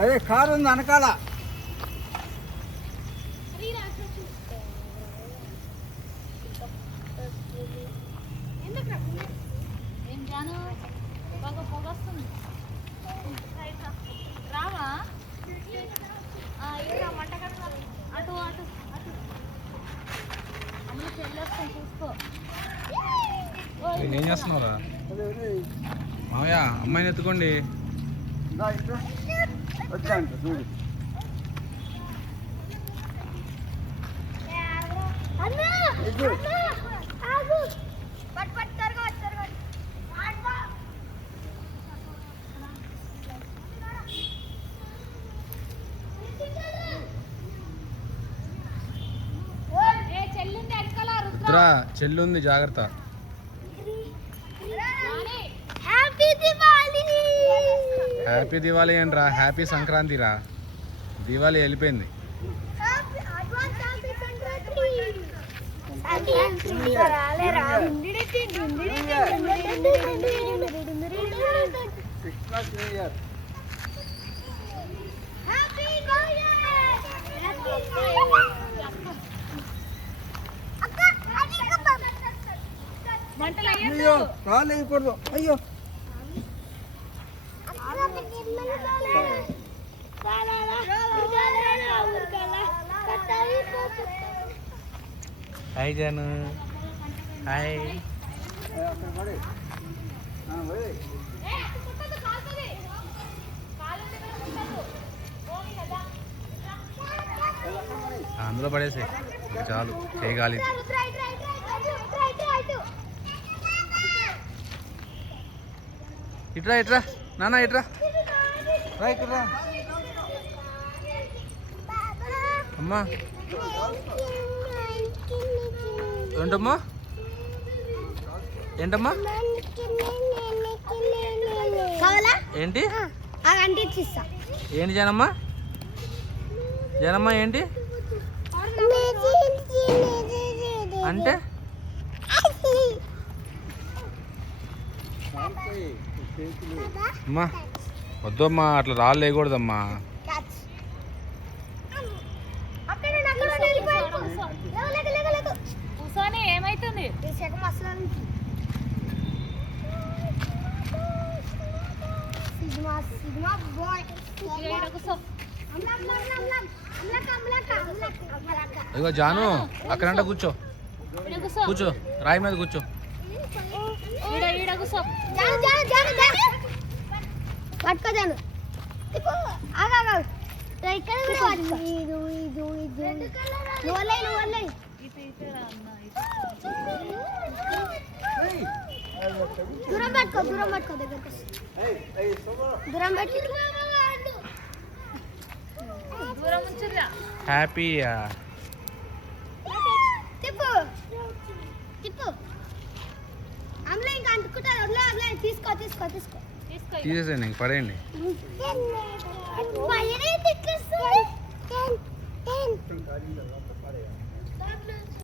అదే కారు ఉంది వెనకాల. రావా అటు అటు అమ్మ చెల్లొస్తాను చూసుకో. ఏం చేస్తున్నావురా మామయ్య? అమ్మాయిని ఎత్తుకోండి. వచ్చాంట చూడు. రుద్రా చెల్లుంది, జాగ్రత్త. హ్యాపీ దివాళీ ఏంట్రా? హ్యాపీ సంక్రాంతి రా. దివాళీ వెళ్ళిపోయింది. అయ్యో కాలు వేయకూడదు. అయ్యో హాయ్ జాను. హాయ్. అందులో పడేసి చాలు, చేయగాలి. ఇట్రా ఇట్రా నాన్న, ఇట్రా రా, ఇట్రా అమ్మా. ఏంటమ్మా? ఏంటమ్మా? ఏంటి ఏంటి జనమ్మా? జనమ్మా ఏంటి అంటే? అమ్మా వద్దమ్మా, అట్లా రాళ్ళు వేయకూడదమ్మా. ఏమైతుంది? ఇగో జాను, అక్కడంట కూర్చో, కూర్చో, రాయి మీద కూర్చో. పట్టుకోదాను దూరం పట్టుకో, దూరం పట్టుకో, దగ్గరకు దూరం పెట్టి దూరం ఉంచురా. హ్యాపీయా? తిప్పు తిప్పు. అందులో ఇంకా అంటుకుంటారు. వదిలే వదిలే, తీసుకో తీసుకో తీసుకో తీసేసేయండి, ఇంక పడేయండి.